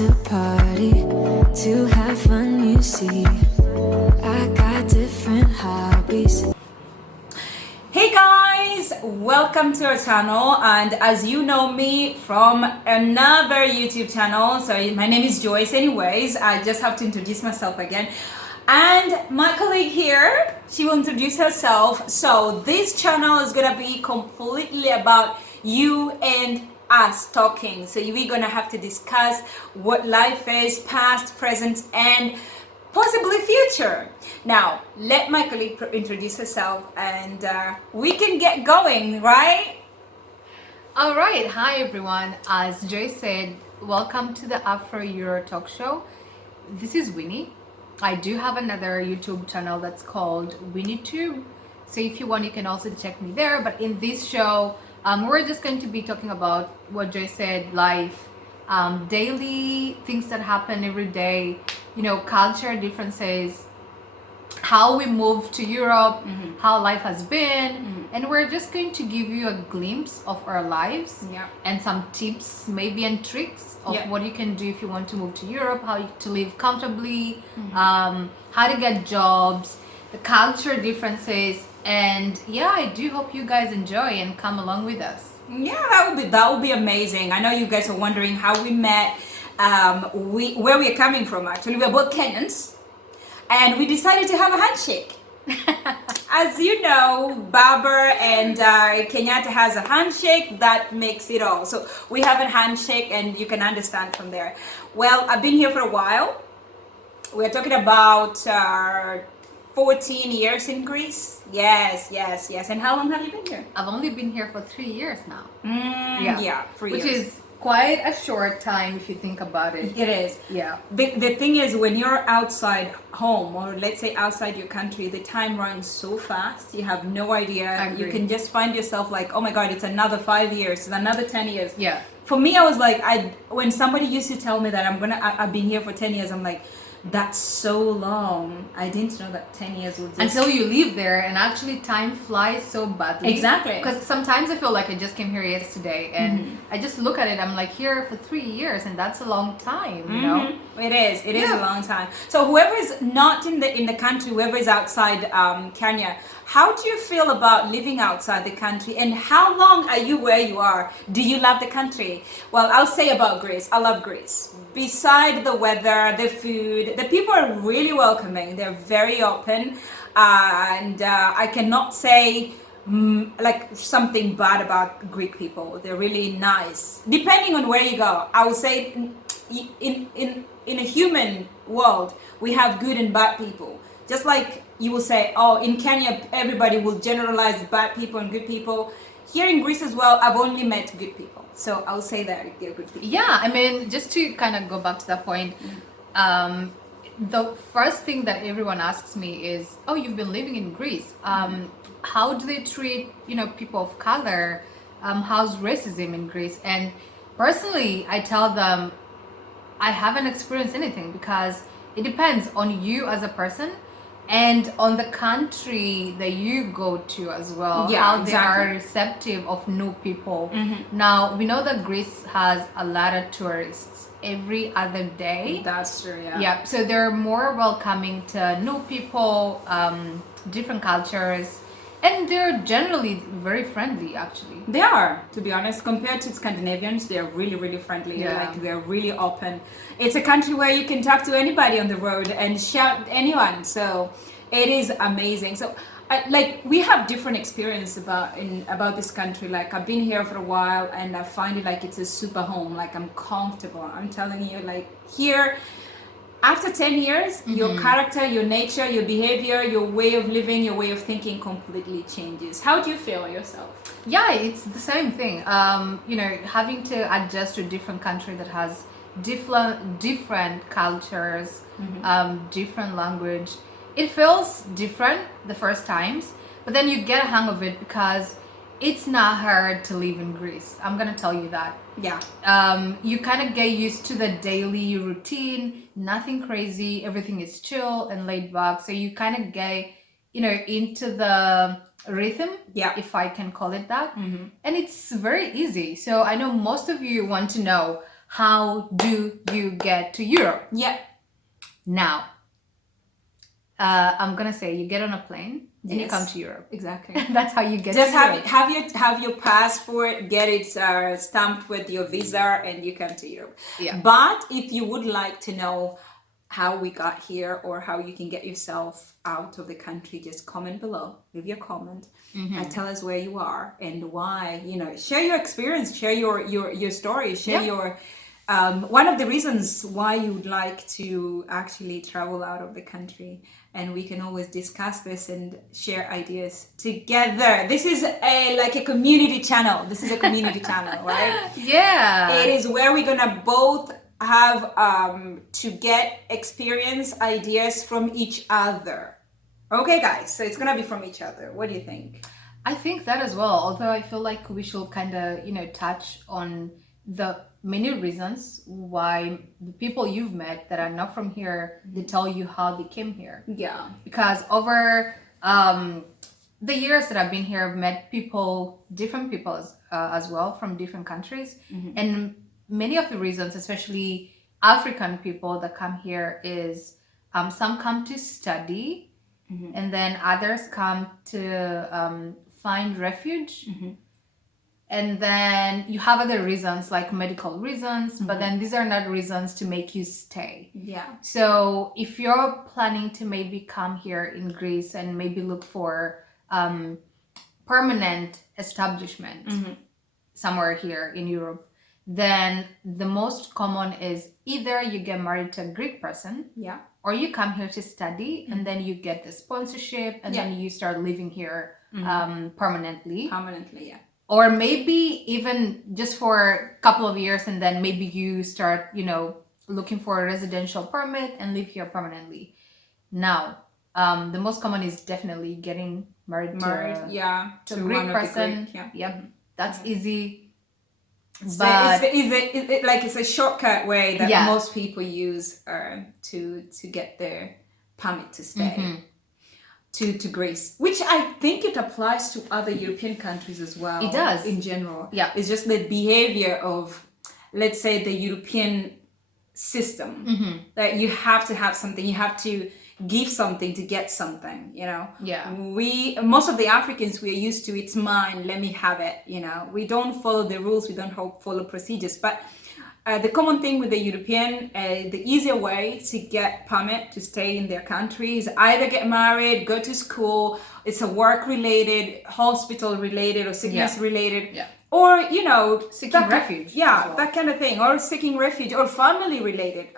to party, to have fun, you see. I got different hobbies. Hey guys, welcome to our channel, and as you know me from another YouTube channel, so my name is Joyce anyways. I just have to introduce myself again. And my colleague here, she will introduce herself. So this channel is gonna be completely about you and us talking. So we're gonna have to discuss what life is, past, present, and possibly future. Now, let my colleague introduce herself and we can get going, right? All right. Hi, everyone. As Joyce said, welcome to the Afro Euro Talk Show. This is Winnie. I do have another YouTube channel that's called WinnieTube. So if you want, you can also check me there. But in this show, we're just going to be talking about what Joyce said, life, daily things that happen every day, culture differences, how we moved to Europe, how life has been, and we're just going to give you a glimpse of our lives and some tips, maybe, and tricks of what you can do if you want to move to Europe, how to live comfortably, how to get jobs, the culture differences, and I do hope you guys enjoy and come along with us. Yeah, that would be amazing. I know you guys are wondering how we met, where we are coming from. Actually, we are both Kenyans, and we decided to have a handshake. As you know, Barber and Kenyatta has a handshake that makes it all. So we have a handshake, and you can understand from there. Well, I've been here for a while. We're talking about 14 years in Greece. Yes. And how long have you been here? I've only been here for 3 years now. 3 Which years. is quite a short time if you think about it. It is. Yeah. The thing is, when you're outside home, or let's say outside your country, the time runs so fast. You have no idea. You can just find yourself like, oh my God, it's another 5 years, it's another 10 years. Yeah. For me, I was like, when somebody used to tell me that I've been here for 10 years, I'm like, that's so long. I didn't know that 10 years would just... Until you live there, and actually time flies so badly. Exactly. Because sometimes I feel like I just came here yesterday, and I just look at it, I'm like, here for 3 years, and that's a long time, you know? It is a long time. So whoever is not in the country, whoever is outside Kenya, how do you feel about living outside the country, and how long are you where you are? Do you love the country? Well, I'll say about Greece, I love Greece. Beside the weather, the food, the people are really welcoming. They're very open, and I cannot say like something bad about Greek people. They're really nice. Depending on where you go, I would say in a human world, we have good and bad people. Just like you will say, oh, in Kenya, everybody will generalize bad people and good people. Here in Greece as well, I've only met good people. So I'll say that they're good people. Yeah, I mean, just to kind of go back to that point, the first thing that everyone asks me is, oh, you've been living in Greece. How do they treat, people of color? How's racism in Greece? And personally, I tell them, I haven't experienced anything, because it depends on you as a person and on the country that you go to as well, how they are receptive of new people. Now, we know that Greece has a lot of tourists every other day. That's true, Yeah, so they're more welcoming to new people, different cultures, and they're generally very friendly, actually. They are, to be honest, compared to Scandinavians. They're really, really friendly. Yeah. Like, they're really open. It's a country where you can talk to anybody on the road and shout anyone. So it is amazing. So we have different experience about this country. Like, I've been here for a while, and I find it like it's a super home. Like, I'm comfortable. I'm telling you, like, here, after 10 years, your character, your nature, your behavior, your way of living, your way of thinking completely changes. How do you feel yourself? Yeah, it's the same thing. Having to adjust to a different country that has different cultures, different language. It feels different the first times, but then you get a hang of it, because it's not hard to live in Greece. I'm gonna tell you that. Yeah. You kind of get used to the daily routine, nothing crazy, everything is chill and laid back. So you kind of get, into the rhythm, if I can call it that. And it's very easy. So I know most of you want to know, how do you get to Europe? Yeah. Now, I'm gonna say you get on a plane and you Yes. come to Europe. Exactly. That's how you get Just to Europe. have your passport, get it stamped with your visa, and you come to Europe. Yeah. But if you would like to know how we got here or how you can get yourself out of the country, just comment below. Leave your comment and tell us where you are and why. Share your experience, share your story, share your one of the reasons why you would like to actually travel out of the country. And we can always discuss this and share ideas together. This is like a community channel. This is a community channel, right? Yeah. It is where we're gonna both have to get experience ideas from each other. Okay, guys, so it's gonna be from each other. What do you think? I think that as well. Although I feel like we should kind of, touch on the many reasons why the people you've met that are not from here, they tell you how they came here. Yeah. Because over the years that I've been here, I've met different people as well from different countries. And many of the reasons, especially African people that come here, is some come to study, and then others come to find refuge. And then you have other reasons like medical reasons, but then these are not reasons to make you stay. Yeah. So if you're planning to maybe come here in Greece and maybe look for permanent establishment somewhere here in Europe, then the most common is either you get married to a Greek person, or you come here to study and then you get the sponsorship and then you start living here permanently. Permanently, yeah. Or maybe even just for a couple of years and then maybe you start, looking for a residential permit and live here permanently. Now, the most common is definitely getting married to a Greek person. Yep, that's easy. But it's a shortcut way that most people use to get their permit to stay. To Greece, which I think it applies to other European countries as well. It does. In general. Yeah. It's just the behavior of, let's say, the European system, that you have to have something, you have to give something to get something, Yeah. Most of the Africans, we're used to, it's mine, let me have it, We don't follow the rules, we don't follow procedures, but the common thing with the European, the easier way to get permit to stay in their country is either get married, go to school, it's a work-related, hospital-related, or sickness-related, or, seeking refuge. Yeah, well. that kind of thing, or seeking refuge, or family-related.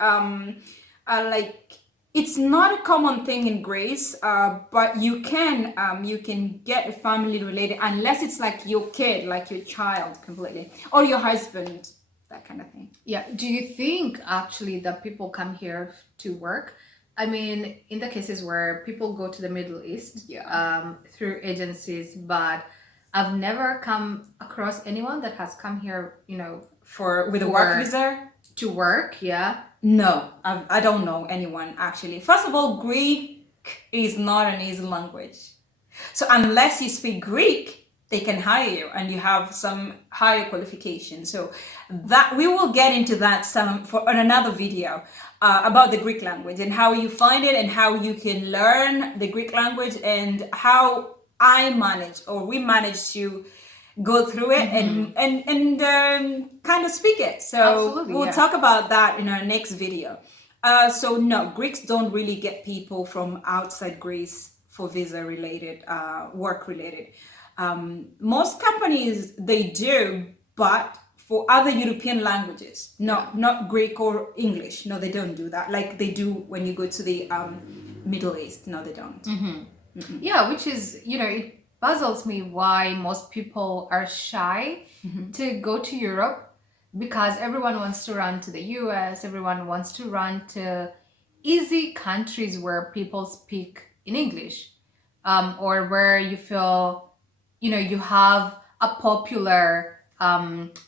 It's not a common thing in Greece, but you can get a family-related, unless it's like your kid, like your child completely, or your husband. That kind of thing. Yeah. Do you think actually that people come here to work? I mean, in the cases where people go to the Middle East through agencies, but I've never come across anyone that has come here, with a work visa to work. Yeah. No, I don't know anyone actually. First of all, Greek is not an easy language. So unless you speak Greek, they can hire you and you have some higher qualification. So that we will get into that on another video about the Greek language and how you find it and how you can learn the Greek language and how we managed to go through it and kind of speak it. So we'll talk about that in our next video. So no, Greeks don't really get people from outside Greece for visa related, work related. Most companies, they do, but for other European languages, not Greek or English. No, they don't do that. Like they do when you go to the Middle East. No, they don't. Yeah, which is, it puzzles me why most people are shy to go to Europe, because everyone wants to run to the US, everyone wants to run to easy countries where people speak in English, or where you feel you have a popular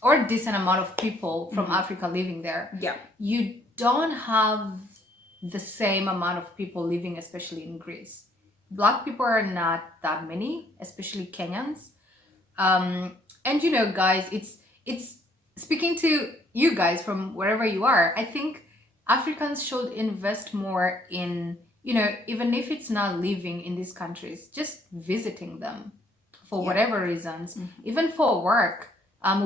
or decent amount of people from Africa living there. Yeah. You don't have the same amount of people living, especially in Greece. Black people are not that many, especially Kenyans. And guys, it's speaking to you guys from wherever you are, I think Africans should invest more in, even if it's not living in these countries, just visiting them for whatever reasons, even for work.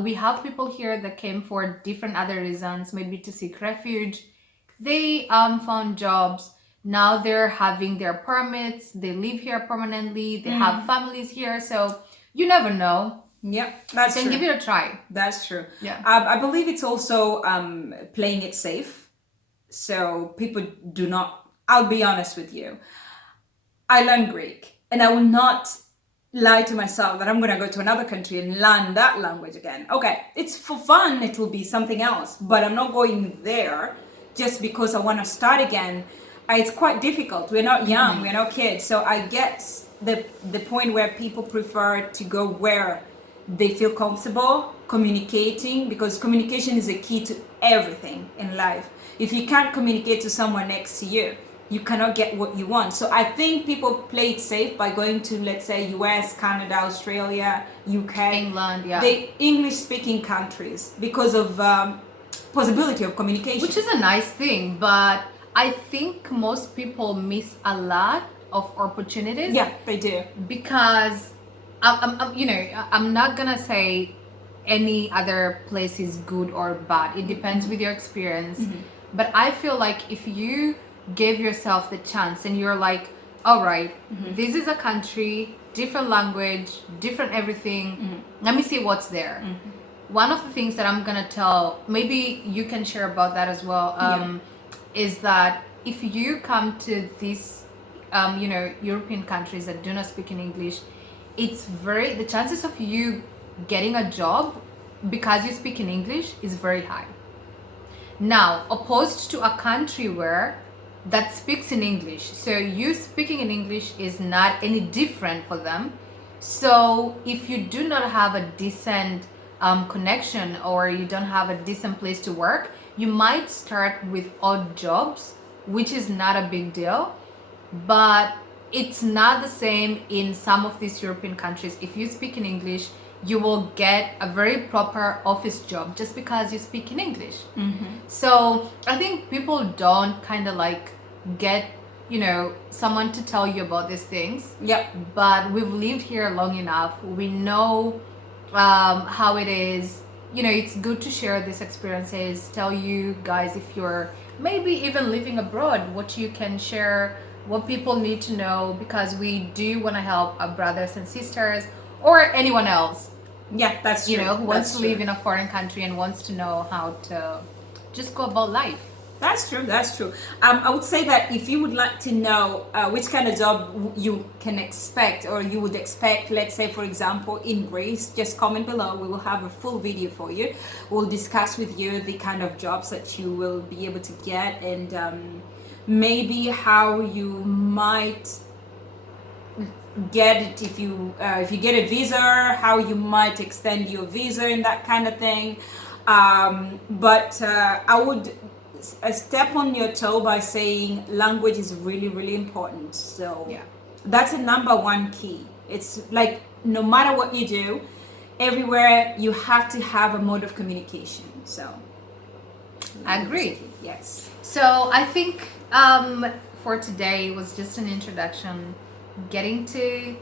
We have people here that came for different other reasons, maybe to seek refuge. They found jobs. Now they're having their permits. They live here permanently. They have families here. So you never know. Yep, that's Then true. give it a try. That's true. Yeah. I believe it's also playing it safe. So people do not, I'll be honest with you. I learned Greek and I will not lie to myself that I'm going to go to another country and learn that language again. Okay, it's for fun. It will be something else, but I'm not going there just because I want to start again. It's quite difficult. We're not young. We're not kids. So I get the point where people prefer to go where they feel comfortable communicating, because communication is a key to everything in life. If you can't communicate to someone next to you, you cannot get what you want. So I think people play it safe by going to, let's say, US, Canada, Australia, UK, England, yeah. the English-speaking countries, because of possibility of communication. Which is a nice thing, but I think most people miss a lot of opportunities. Yeah, they do. Because I'm not gonna say any other place is good or bad. It depends with your experience. But I feel like if you gave yourself the chance and you're like, all right, this is a country, different language, different everything. Let me see what's there. One of the things that I'm gonna tell, maybe you can share about that as well, is that if you come to these, European countries that do not speak in English, the chances of you getting a job because you speak in English is very high. Now, opposed to a country that speaks in English, so you speaking in English is not any different for them. So if you do not have a decent connection, or you don't have a decent place to work, you might start with odd jobs, which is not a big deal, but it's not the same in some of these European countries. If you speak in English, you will get a very proper office job just because you speak in English. So I think people don't kind of like get, someone to tell you about these things. Yep. But we've lived here long enough. We know how it is. It's good to share these experiences, tell you guys if you're maybe even living abroad, what you can share, what people need to know, because we do want to help our brothers and sisters or anyone else. Yeah, that's true. Who wants to live in a foreign country and wants to know how to just go about life. That's true. That's true. I would say that if you would like to know which kind of job you can expect, or you would expect, let's say, for example, in Greece, just comment below. We will have a full video for you. We'll discuss with you the kind of jobs that you will be able to get, and maybe how you might get it if you get a visa, how you might extend your visa and that kind of thing. But I would step on your toe by saying language is really, really important. So that's a number one key. It's like no matter what you do, everywhere you have to have a mode of communication. So I agree. Yes. So I think for today was just an introduction, getting to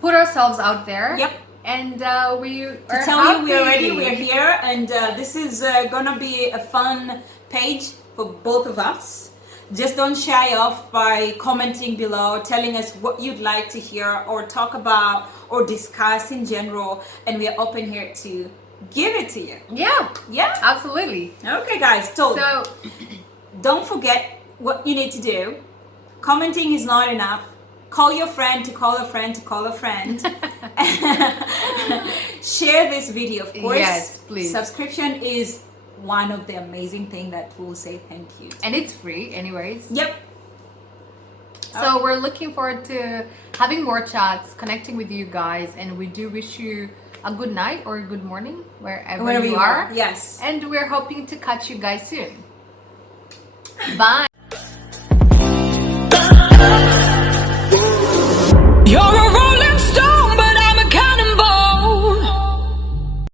put ourselves out there. Yep. And we are to tell happy. you we're ready, we're here, and this is gonna be a fun page for both of us. Just don't shy off by commenting below, telling us what you'd like to hear or talk about or discuss in general, and we are open here to give it to you. Yeah, absolutely. Okay guys, so don't forget what you need to do. Commenting is not enough. Call your friend to call a friend to call a friend. Share this video, of course. Yes, please. Subscription is one of the amazing things that will say thank you. And it's free anyways. Yep. So we're looking forward to having more chats, connecting with you guys, and we do wish you a good night or a good morning wherever you are. Yes. And we're hoping to catch you guys soon. Bye.